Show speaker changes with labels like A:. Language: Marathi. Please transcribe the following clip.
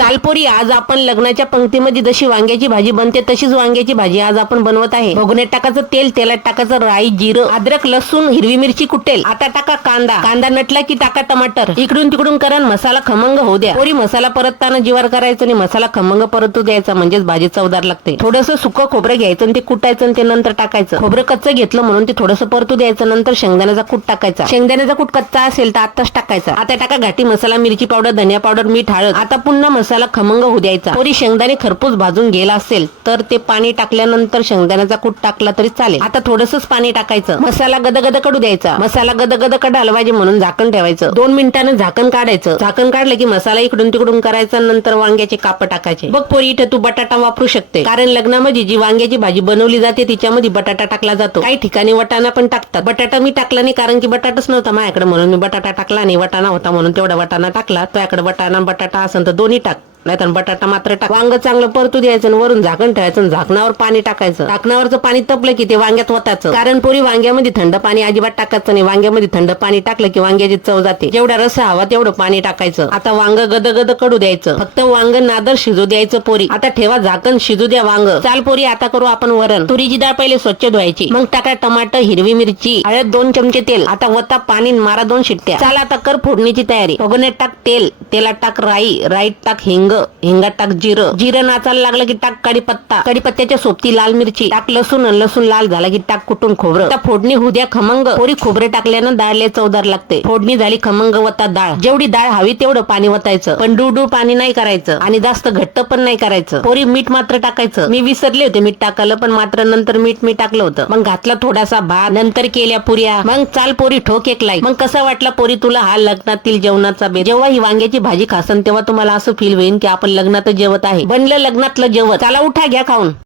A: कालपोरी आज आपण लग्नाच्या पंक्तीमध्ये जशी वांग्याची भाजी बनते तशीच वांग्याची भाजी आज आपण बनवत आहे. भगुण्यात टाकायचं तेल तेलात टाकायचं राई जिरं अद्रक लसूण हिरवी मिरची कुटेल. आता टाका कांदा. कांदा नटला की टाका टमाटर. इकडून तिकडून करा मसाला खमंग होऊ द्या. पोरी मसाला परतताना जीवार करायचं आणि मसाला खमंग परतू द्यायचा म्हणजेच भाजी चवदार लागते. थोडंसं सुकं खोबरं घ्यायचं आणि ते कुटायचं आणि ते नंतर टाकायचं. खोबरं कच्चं घेतलं म्हणून ते थोडंसं परतू द्यायचं नंतर शेंगदाण्याचा कूट टाकायचा. शेंगदाण्याचा कूट कच्चा असेल तर आताच टाकायचा. आता टाका घाटी मसाला मिरची पावडर धनिया पावडर मीठ हळद. आता पुन्हा मसाला खमंग होऊ द्यायचा. पोरी शेंगदाणे खरपूस भाजून गेला असेल तर ते पाणी टाकल्यानंतर शेंगदाण्याचा कूट टाकला तरी चालेल. आता थोडसच पाणी टाकायचं. मसाला गदगद कडू द्यायचा. मसाला गदगद कडायला पाहिजे म्हणून झाकण ठेवायचं. दोन मिनिटानं झाकण काढायचं. झाकण काढलं की मसाला इकडून तिकडून करायचा नंतर वांग्याचे काप टाकायचे. बघ पोरी इथे तू बटाटा वापरू शकते. कारण लग्नामध्ये जी वांग्याची भाजी बनवली जाते तिच्यामध्ये बटाटा टाकला जातो. काही ठिकाणी वटाणा पण टाकतात. बटाटा मी टाकला नाही कारण की बटाटाच नव्हता माझ्याकडे. म्हणून मी बटाटा टाकला नाही वटाणा होता म्हणून तेवढा वटाणा टाकला. तुझ्याकडे वटाणा बटाटा असेल तर दोन्ही टाक. नाहीतर बटाटा मात्र टाक. वांग चांगलं परतू द्यायचं वरून झाकण ठेवायचं झाकणावर पाणी टाकायचं. झाकणावरचं पाणी तपलं की ते वांग्यात होताचं कारण पोरी वांग्यामध्ये थंड पाणी अजिबात टाकायचं नाही. वांग्यामध्ये थंड पाणी टाकलं की वांग्याची चव जाते. जेवढा रस हवा तेवढं पाणी टाकायचं. आता वांग गद गद कडू द्यायचं. फक्त वांग नादर शिजू द्यायचं पोरी. आता ठेवा झाकण शिजू द्या वांग. चाल पोरी आता करू आपण वरण. तुरीची डाळ पहिले स्वच्छ धुवायची. मग टाका टमाटर हिरवी मिरची हळद दोन चमचे तेल. आता वता पाणी मारा दोन शिट्ट्या. चाल आता कर फोडणीची तयारी. फोगण्यात टाक तेल. तेलात टाक राई. राईत टाक हिंग. हिंगात टाक जिरं. जिरं नाचायला लागलं की टाक कडीपत्ता कडीपत्त्याच्या सोबती लाल मिरची. टाक लसूण लसूण लाल झाला की टाक कुटून खोबरं. त्या फोडणी होऊ द्या खमंग. पोरी खोबरे टाकल्यानं डाळ लय चवदार लागते. फोडणी झाली खमंग वता डाळ. जेवढी डाळ हवी तेवढं पाणी वतायचं. पण डुडू पाणी नाही करायचं. आणि जास्त घट्ट पण नाही करायचं. पोरी मीठ मात्र टाकायचं. मी विसरले होते मीठ टाकायला पण मात्र नंतर मीठ मी टाकलं होतं. मग घातला थोडासा भात नंतर केल्या पुऱ्या. मग चाल पोरी ठोक एक लाई मग कसा वाटला पोरी तुला हा लग्नातील जेवणाचा बेत? जेव्हा ही वांग्याची भाजी खासन तेव्हा तुम्हाला असं फील होईल की आपण लग्नात जेवत आहे. बनलं लग्नातलं जेवत. चला उठा घ्या खाऊन.